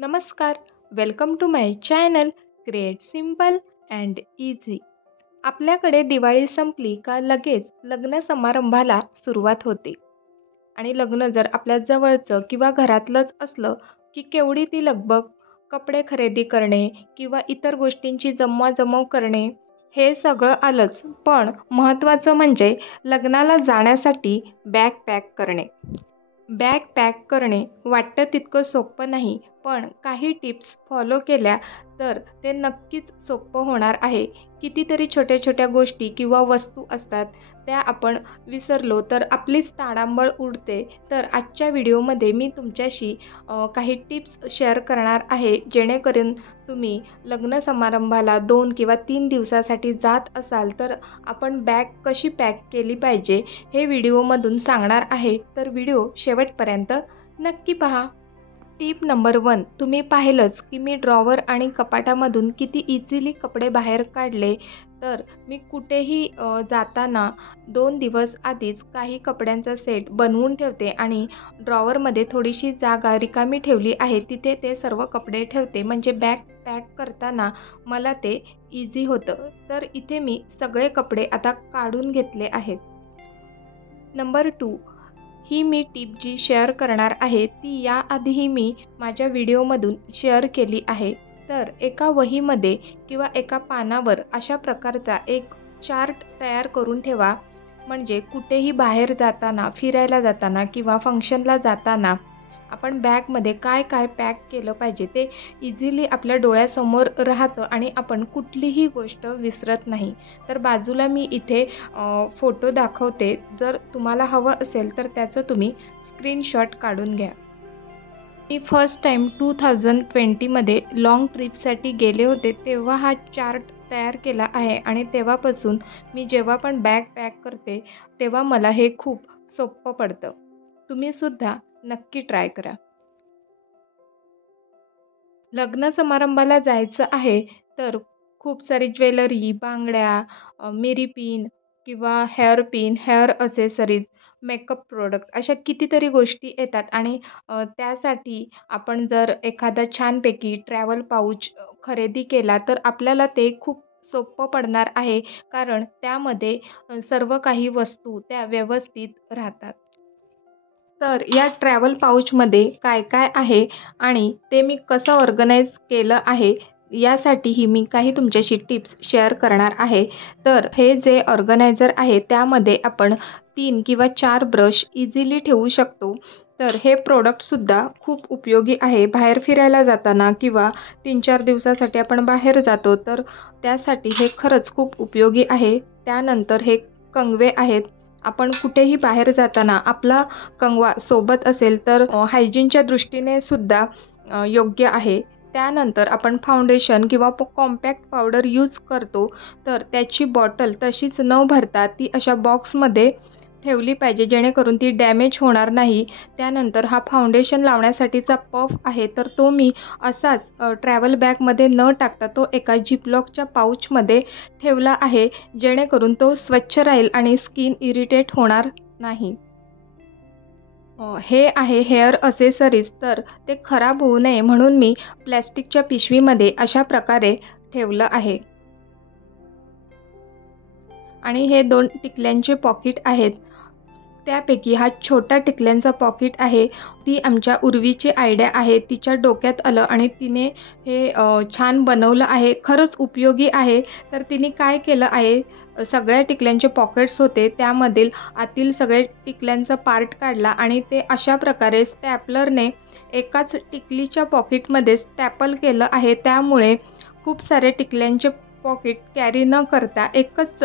नमस्कार, welcome to my channel create simple and easy. आपल्याकडे दिवाळी संपली का लगेच लग्न समारंभाला सुरुवात होते आणि लग्न जर आपल्या जवळचं किंवा घरातलंच असलं की केवढी ती लगबग, कपडे खरेदी करणे किंवा इतर गोष्टींची जमवाजमव करणे हे सगळं आलंच. पण महत्त्वाचं म्हणजे लग्नाला जाण्यासाठी बॅग पॅक करणे. बॅग पॅक करणे वाटतं तितकं सोपं नाही, पण काही टिप्स फॉलो केल्या तर ते नक्कीच सोपं होणार आहे. कितीतरी छोट्या छोट्या गोष्टी किंवा वस्तू असतात, त्या आपण विसरलो तर आपलीच ताडांबळ उडते. तर आजच्या व्हिडिओमध्ये मी तुमच्याशी काही टिप्स शेअर करणार आहे, जेणेकरून तुम्ही लग्न समारंभाला 2 किंवा 3 दिवसासाठी जात असाल तर आपण बॅग कशी पॅक केली पाहिजे हे व्हिडिओमधून सांगणार आहे. तर व्हिडिओ शेवटपर्यंत नक्की पहा. टिप नंबर 1, तुम्ही पाहिलंच की मी ड्रॉवर आणि कपाटामधून किती इझिली कपडे बाहेर काढले. तर मी कुठेही जाताना 2 दिवस आधीच काही कपड्यांचा सेट बनवून ठेवते आणि ड्रॉवरमध्ये थोडीशी जागा रिकामी ठेवली आहे, तिथे ते सर्व कपडे ठेवते. म्हणजे बॅग पॅक करताना मला ते इझी होतं. तर इथे मी सगळे कपडे आता काढून घेतले आहेत. नंबर 2, ही मी टिप जी शेअर करणार आहे ती याआधीही मी माझ्या व्हिडिओमधून शेअर केली आहे. तर एका वहीमध्ये किंवा एका पानावर अशा प्रकारचा एक चार्ट तयार करून ठेवा. म्हणजे कुठेही बाहेर जाताना, फिरायला जाताना किंवा फंक्शनला जाताना आपण बॅगमध्ये काय काय पॅक केलं पाहिजे ते इझिली आपल्या डोळ्यासमोर राहतं आणि आपण कुठलीही गोष्ट विसरत नाही. तर बाजूला मी इथे फोटो दाखवते. जर तुम्हाला हवं असेल तर त्याचं तुम्ही स्क्रीनशॉट काढून घ्या. मी फर्स्ट टाईम 2020मध्ये लाँग ट्रिपसाठी गेले होते, तेव्हा हा चार्ट तयार केला आहे आणि तेव्हापासून मी जेव्हा पण बॅग पॅक करते तेव्हा मला हे खूप सोपं पडतं. तुम्हीसुद्धा नक्की ट्राय करा. लग्न समारंभाला जायचं आहे तर खूप सारी ज्वेलरी, बांगड्या, मिरी पिन किंवा hair pin, hair accessories, makeup product अशा कितीतरी गोष्टी येतात आणि त्यासाठी आपण जर एखादा छानपैकी ट्रॅव्हल पाऊच खरेदी केला तर आपल्याला ते खूप सोपं पडणार आहे. कारण त्यामध्ये सर्व काही वस्तू त्या व्यवस्थित राहतात. तर या ट्रॅव्हल पाऊचमध्ये काय काय आहे आणि ते मी कसं ऑर्गनाईज केलं आहे, यासाठीही मी काही तुमच्याशी टिप्स शेअर करणार आहे. तर हे जे ऑर्गनायझर आहे त्यामध्ये आपण 3 किंवा 4 ब्रश इझिली ठेवू शकतो. तर हे प्रोडक्टसुद्धा खूप उपयोगी आहे. बाहेर फिरायला जाताना किंवा 3-4 दिवसासाठी आपण बाहेर जातो तर त्यासाठी हे खरंच खूप उपयोगी आहे. त्यानंतर हे कंगवे आहेत. आपण कुठेही बाहेर जाताना आपला कंगवा सोबत असेल तर हायजीनच्या दृष्टीने सुद्धा योग्य आहे. त्यानंतर आपण फाउंडेशन किंवा कॉम्पॅक्ट पावडर यूज करतो तर त्याची बॉटल तशीच न भरता ती अशा बॉक्समध्ये ठेवली पाहिजे, जेणेकरून ती डॅमेज होणार नाही. त्यानंतर हा फाउंडेशन लावण्यासाठीचा पफ आहे तर तो मी असाच ट्रॅव्हल बॅगमध्ये न टाकता तो एका झिपलॉकच्या पाऊचमध्ये ठेवला आहे, जेणेकरून तो स्वच्छ राहील आणि स्किन इरिटेट होणार नाही. हे आहे हेअर असेसरीज. तर ते खराब होऊ नये म्हणून मी प्लॅस्टिकच्या पिशवीमध्ये अशा प्रकारे ठेवलं आहे. आणि हे 2 टिकल्यांचे पॉकेट आहेत. त्यापैकी हा छोटा टिकल्यांचा पॉकेट आहे. ती आमच्या उर्वीची आयडिया आहे. तिच्या डोक्यात आलं आणि तिने हे छान बनवलं आहे. खरंच उपयोगी आहे. तर तिने काय केलं आहे, सगळ्या टिकल्यांचे पॉकेट्स होते, त्यामधील आतील सगळे टिकल्यांचा पार्ट काढला आणि ते अशा प्रकारे स्टॅपलरने एकाच टिकलीच्या पॉकेटमध्ये स्टॅपल केलं आहे. त्यामुळे खूप सारे टिकल्यांचे पॉकेट कॅरी न करता एकच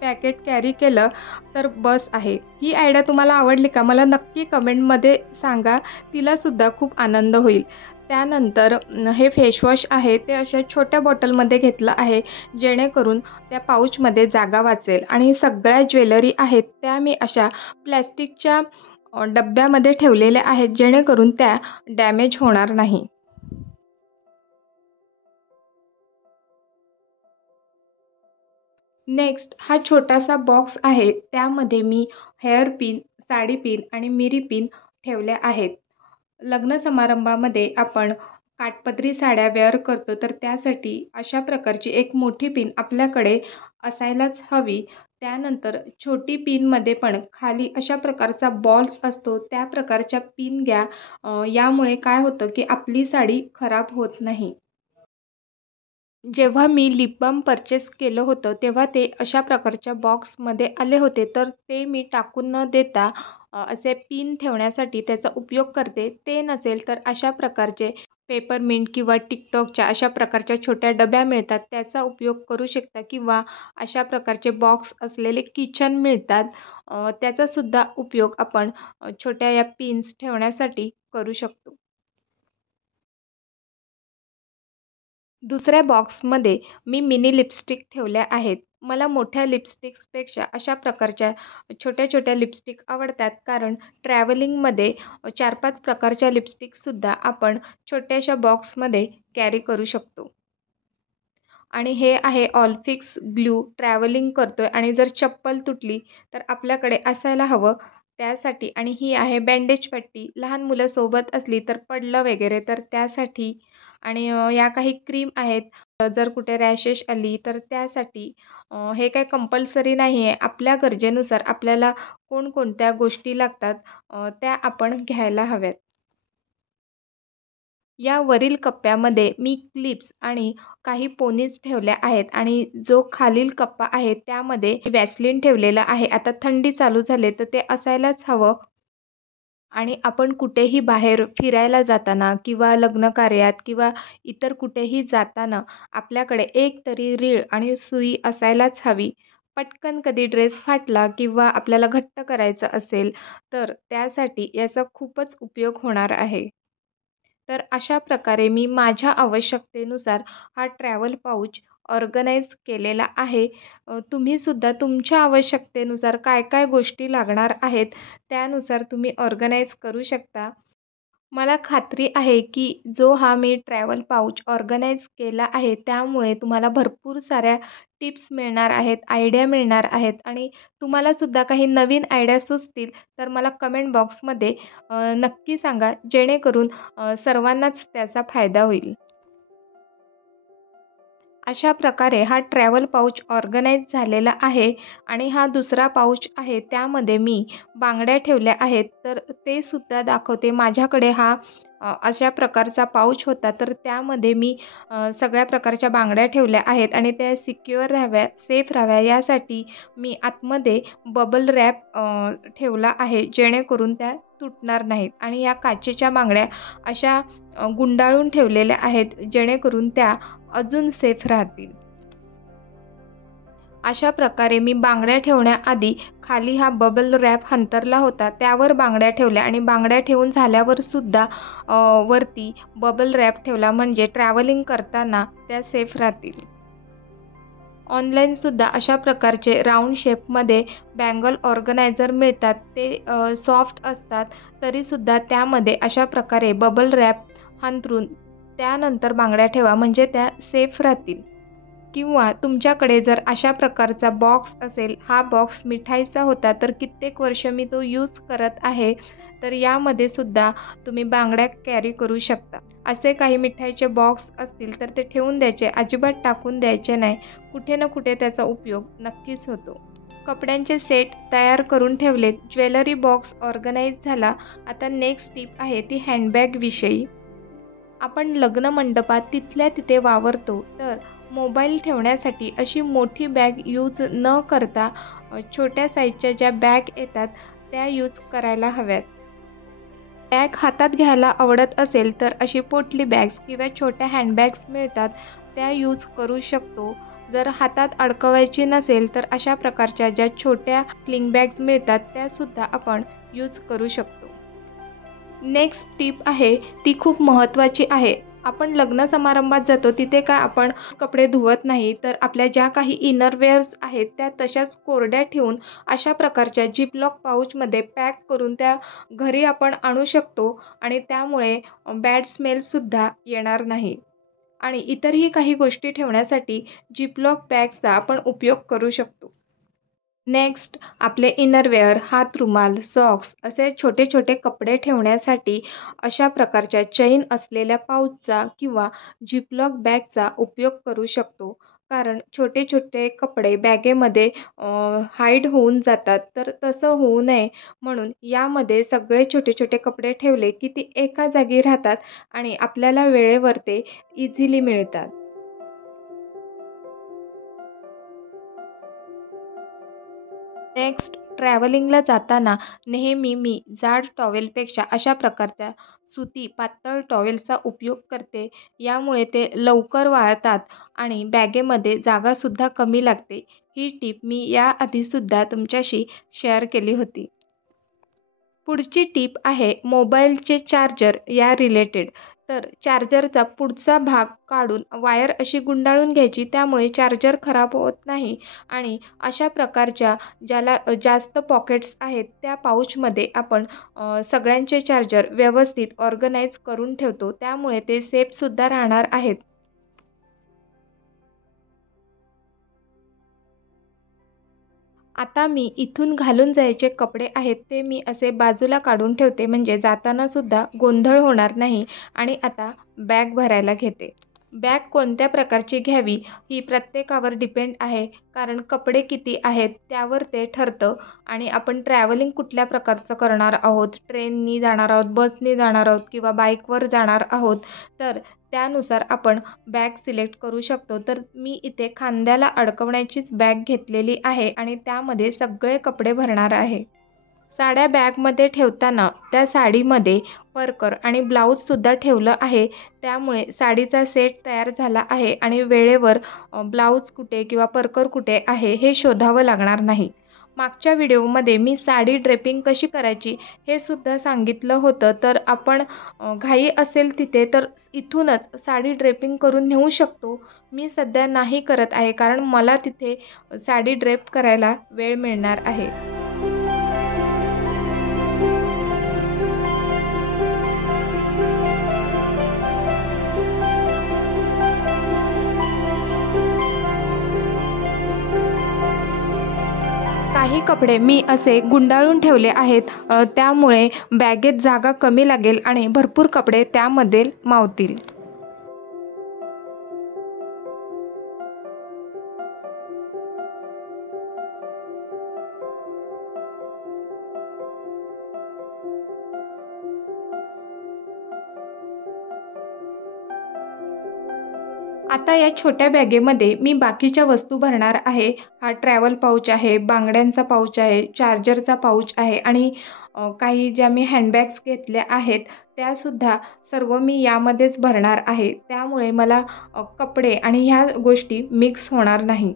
पॅकेट कॅरी केलं तर बस आहे. ही आयडिया तुम्हाला आवडली का? मला नक्की कमेंटमध्ये सांगा. तिलासुद्धा खूप आनंद होईल. त्यानंतर हे फेसवॉश आहे ते अशा छोट्या बॉटलमध्ये घेतलं आहे, जेणेकरून त्या पाऊचमध्ये जागा वाचेल. आणि सगळ्या ज्वेलरी आहेत त्या मी अशा प्लॅस्टिकच्या डब्यामध्ये ठेवलेल्या आहेत, जेणेकरून त्या डॅमेज होणार नाही. नेक्स्ट हा छोटासा बॉक्स आहे. त्यामध्ये मी हेअर पिन, साडी पिन आणि मिरी पिन ठेवल्या आहेत. लग्न समारंभामध्ये आपण काठपदरी साड्या वेअर करतो तर त्यासाठी अशा प्रकारची एक मोठी पिन आपल्याकडे असायलाच हवी. त्यानंतर छोटी पिनमध्ये पण खाली अशा प्रकारचा बॉल्स असतो, त्या प्रकारच्या पिन घ्या. यामुळे काय होतं की आपली साडी खराब होत नाही. जेव्हा मी लिप बाम परचेस केलं होतं, तेव्हा ते अशा प्रकारच्या बॉक्समध्ये आले होते. तर ते मी टाकून न देता असे पिन ठेवण्यासाठी त्याचा उपयोग करते. ते नसेल तर अशा प्रकारचे पेपरमिंट किंवा टिकटॉकच्या अशा प्रकारच्या छोट्या डब्या मिळतात, त्याचा उपयोग करू शकता किंवा अशा प्रकारचे बॉक्स असलेले किचन मिळतात. त्याचासुद्धा उपयोग आपण छोट्या या पिन्स ठेवण्यासाठी करू शकतो. दुसऱ्या बॉक्समध्ये मी मिनी लिपस्टिक ठेवल्या आहेत. मला मोठ्या लिपस्टिक्सपेक्षा अशा प्रकारच्या छोट्या-छोट्या लिपस्टिक आवडतात. कारण ट्रॅव्हलिंगमध्ये 4-5 प्रकारच्या लिपस्टिकसुद्धा आपण छोट्याशा बॉक्समध्ये कॅरी करू शकतो. आणि हे आहे ऑलफिक्स ग्लू. ट्रॅव्हलिंग करतोय आणि जर चप्पल तुटली तर आपल्याकडे असायला हवं त्यासाठी. आणि ही आहे बँडेज पट्टी. लहान मुलं सोबत असली तर पडलं वगैरे तर त्यासाठी. आणि या काही क्रीम आहेत. जर कुठे रॅशेस आली तर त्यासाठी. हे काही कंपल्सरी नाही आहे. आपल्या गरजेनुसार आपल्याला कोणकोणत्या गोष्टी लागतात त्या आपण घ्यायला हव्यात. या वरील कप्प्यामध्ये मी क्लिप्स आणि काही पोनीज ठेवल्या आहेत आणि जो खालील कप्पा आहे त्यामध्ये व्हॅसलीन ठेवलेलं आहे. आता थंडी चालू झाली तर ते असायलाच हवं. आणि आपण कुठेही बाहेर फिरायला जाताना किंवा लग्नकार्यात किंवा इतर कुठेही जाताना आपल्याकडे एक तरी रीळ आणि सुई असायलाच हवी. पटकन कधी ड्रेस फाटला किंवा आपल्याला घट्ट करायचं असेल तर त्यासाठी याचा खूपच उपयोग होणार आहे. तर अशा प्रकारे मी माझ्या आवश्यकतेनुसार हा ट्रॅव्हल पाऊच ऑर्गनाइज केलेला आहे. तुम्हीसुद्धा तुमच्या आवश्यकतेनुसार काय काय गोष्टी लागणार आहेत त्यानुसार तुम्ही ऑर्गनाइज करू शकता. मला खात्री आहे की जो हा मी ट्रॅव्हल पाऊच ऑर्गनाइज केला आहे त्यामुळे तुम्हाला भरपूर साऱ्या टिप्स मिळणार आहेत, आयडिया मिळणार आहेत आणि तुम्हालासुद्धा काही नवीन आयडिया सुचतील तर मला कमेंट बॉक्समध्ये नक्की सांगा जेणेकरून सर्वांनाच त्याचा फायदा होईल. अशा प्रकारे हा ट्रॅव्हल पाऊच ऑर्गनाइज झालेला आहे आणि हा दुसरा पाऊच आहे त्यामध्ये मी बांगड्या ठेवल्या आहेत. तर ते सुद्धा दाखवते. माझ्याकडे हा अशा प्रकारचा पाऊच होता तर त्यामध्ये मी सगळ्या प्रकारच्या बांगड्या ठेवल्या आहेत आणि त्या सिक्युअर राहाव्या, सेफ राहाव्या यासाठी मी आतमध्ये बबल रॅप ठेवला आहे जेणेकरून त्या तुटणार नाहीत. आणि या काचेच्या बांगड्या अशा गुंडाळून ठेवलेल्या आहेत जेणेकरून त्या अजून सेफ राहतील. अशा प्रकारे मी बांगड्या ठेवण्याआधी खाली हा बबल रॅप अंथरला होता. त्यावर बांगड्या ठेवल्या आणि बांगड्या ठेवून झाल्यावर सुद्धा वरती बबल रॅप ठेवला म्हणजे ट्रॅव्हलिंग करताना त्या सेफ राहतील. ऑनलाईनसुद्धा अशा प्रकारचे राऊंड शेपमध्ये बँगल ऑर्गनायझर मिळतात. ते सॉफ्ट असतात तरीसुद्धा त्यामध्ये अशा प्रकारे बबल रॅप अंथरून त्यानंतर बांगड्या ठेवा म्हणजे त्या सेफ राहतील. किंवा तुमच्याकडे जर अशा प्रकारचा बॉक्स असेल, हा बॉक्स मिठाईचा होता तर कित्येक वर्ष मी तो यूज करत आहे. तर यामध्ये सुद्धा तुम्ही बांगड्या कॅरी करू शकता. असे काही मिठाईचे बॉक्स असतील तर ते ठेवून द्यायचे, अजिबात टाकून द्यायचे नाही. कुठे ना कुठे त्याचा उपयोग नक्कीच होतो. कपड्यांचे सेट तयार करून ठेवलेत. ज्वेलरी बॉक्स ऑर्गनाइज झाला. आता नेक्स्ट टिप आहे ती हँडबॅगविषयी. आपण लग्न मंडपात तिथल्या तिथे वावरतो तर मोबाईल ठेवण्यासाठी अशी मोठी बॅग यूज न करता छोट्या साईजच्या ज्या बॅग येतात त्या यूज करायला हव्यात. बॅग हातात घ्यायला आवडत असेल तर अशी पोटली बॅग्स किंवा छोट्या हँडबॅग्स मिळतात त्या यूज करू शकतो. जर हातात अडकवायची नसेल तर अशा प्रकारच्या ज्या छोट्या स्लिंग बॅग्स मिळतात त्यासुद्धा आपण यूज करू शकतो. नेक्स्ट टिप आहे ती खूप महत्त्वाची आहे. आपण लग्न समारंभात जातो तिथे काय आपण कपडे धुवत नाही तर आपल्या ज्या काही इनरवेअर्स आहेत त्या तशाच कोरड्या ठेवून अशा प्रकारच्या जिपलॉक पाऊचमध्ये पॅक करून त्या घरी आपण आणू शकतो आणि त्यामुळे बॅड स्मेलसुद्धा येणार नाही. आणि इतरही काही गोष्टी ठेवण्यासाठी जिपलॉक बॅग्सचा आपण उपयोग करू शकतो. नेक्स्ट आपले इनरवेअर, हातरुमाल, सॉक्स असे छोटे छोटे कपडे ठेवण्यासाठी अशा प्रकारच्या चैन असलेल्या पाऊचचा किंवा झिपलॉक बॅगचा उपयोग करू शकतो. कारण छोटे छोटे कपडे बॅगेमध्ये हाईड होऊन जातात, तर तसं होऊ नये म्हणून यामध्ये सगळे छोटे छोटे कपडे ठेवले की ती एका जागी राहतात आणि आपल्याला वेळेवर ते इझिली मिळतात. नेक्स्ट ट्रॅव्हलिंगला जाताना नेहमी मी जाड टॉवेलपेक्षा अशा प्रकारच्या सुती पातळ टॉवेलचा उपयोग करते. यामुळे ते लवकर वाळतात आणि बॅगेमध्ये जागासुद्धा कमी लागते. ही टीप मी याआधीसुद्धा तुमच्याशी शेअर केली होती. पुढची टीप आहे मोबाईलचे चार्जर या रिलेटेड. तर चार्जरचा पुढचा भाग काढून वायर अशी गुंडाळून घ्यायची, त्यामुळे चार्जर खराब होत नाही. आणि अशा प्रकारच्या ज्याला जास्त पॉकेट्स आहेत त्या पाऊचमध्ये आपण सगळ्यांचे चार्जर व्यवस्थित ऑर्गनाइज करून ठेवतो, त्यामुळे ते सेफसुद्धा राहणार आहेत. आता मी इथून घालून जायचे कपडे आहेत ते मी असे बाजूला काढून ठेवते, म्हणजे जाताना सुद्धा गोंधळ होणार नाही. आणि आता बॅग भरायला घेते. बॅग कोणत्या प्रकारची घ्यावी ही प्रत्येकावर डिपेंड आहे, कारण कपडे किती आहेत त्यावर ते ठरतं. आणि आपण ट्रॅव्हलिंग कुठल्या प्रकारचं करणार आहोत, ट्रेननी जाणार आहोत, बसनी जाणार आहोत किंवा बाईकवर जाणार आहोत, तर त्यानुसार आपण बॅग सिलेक्ट करू शकतो. तर मी इथे खांद्याला अडकवण्याचीच बॅग घेतलेली आहे आणि त्यामध्ये सगळे कपडे भरणार आहे. साड्या बॅगमध्ये ठेवताना त्या साडीमध्ये परकर आणि ब्लाऊजसुद्धा ठेवलं आहे, त्यामुळे साडीचा सेट तयार झाला आहे आणि वेळेवर ब्लाऊज कुठे किंवा परकर कुठे आहे हे शोधावं लागणार नाही. मागच्या व्हिडिओमध्ये मी साडी ड्रेपिंग कशी करायची हे सुद्धा सांगितलं होतं, तर आपण घाई असेल तिथे तर इथूनच साडी ड्रेपिंग करून नेऊ शकतो. मी सध्या नाही करत आहे, कारण मला तिथे साडी ड्रेप करायला वेळ मिळणार आहे. काही कपडे मी असे गुंडाळून ठेवले आहेत, त्यामुळे बॅगेत जागा कमी लागेल आणि भरपूर कपडे त्यामध्ये मावतील. आता या छोट्या बॅगेमध्ये मी बाकीच्या वस्तू भरणार आहे. हा ट्रॅव्हल पाऊच आहे, बांगड्यांचा पाऊच आहे, चार्जरचा पाऊच आहे आणि काही ज्या मी हँडबॅग्स घेतल्या आहेत त्यासुद्धा सर्व मी यामध्येच भरणार आहे. त्यामुळे मला कपडे आणि ह्या गोष्टी मिक्स होणार नाही.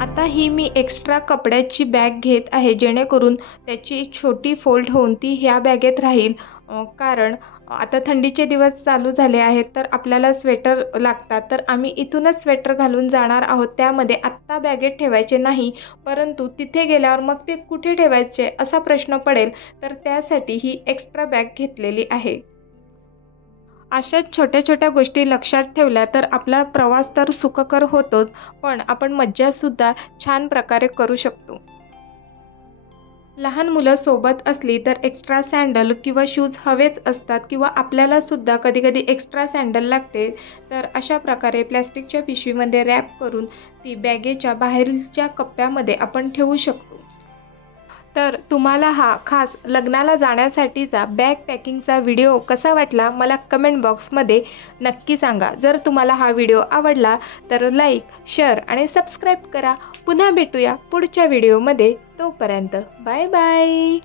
आता ही मी एक्स्ट्रा कपड्याची बॅग घेत आहे, जेणेकरून त्याची छोटी फोल्ड होऊन ती ह्या बॅगेत राहील. कारण आता थंडीचे दिवस चालू झाले आहेत, तर आपल्याला स्वेटर लागतात, तर आम्ही इथूनच स्वेटर घालून जाणार आहोत. त्यामध्ये आत्ता बॅगेत ठेवायचे नाही, परंतु तिथे गेल्यावर मग ते कुठे ठेवायचे असा प्रश्न पडेल, तर त्यासाठी ही एक्स्ट्रा बॅग घेतलेली आहे. अशाच छोट्या छोट्या गोष्टी लक्षात ठेवल्या तर आपला प्रवास तर सुखकर होतोच, पण आपण मज्जासुद्धा छान प्रकारे करू शकतो. लहान मुलं सोबत असली तर एक्स्ट्रा सँडल किंवा शूज हवेच असतात, किंवा आपल्यालासुद्धा कधीकधी एक्स्ट्रा सँडल लागते. तर अशा प्रकारे प्लॅस्टिकच्या पिशवीमध्ये रॅप करून ती बॅगेच्या बाहेरच्या कप्प्यामध्ये आपण ठेवू शकतो. तर तुम्हाला हा खास लग्नाला जाण्यासाठीचा बॅग पॅकिंगचा व्हिडिओ कसा वाटला मला कमेंट बॉक्समध्ये नक्की सांगा. जर तुम्हाला हा व्हिडिओ आवडला तर लाईक, शेअर आणि सबस्क्राईब करा. पुन्हा भेटूया पुढच्या व्हिडिओमध्ये. तोपर्यंत बाय बाय.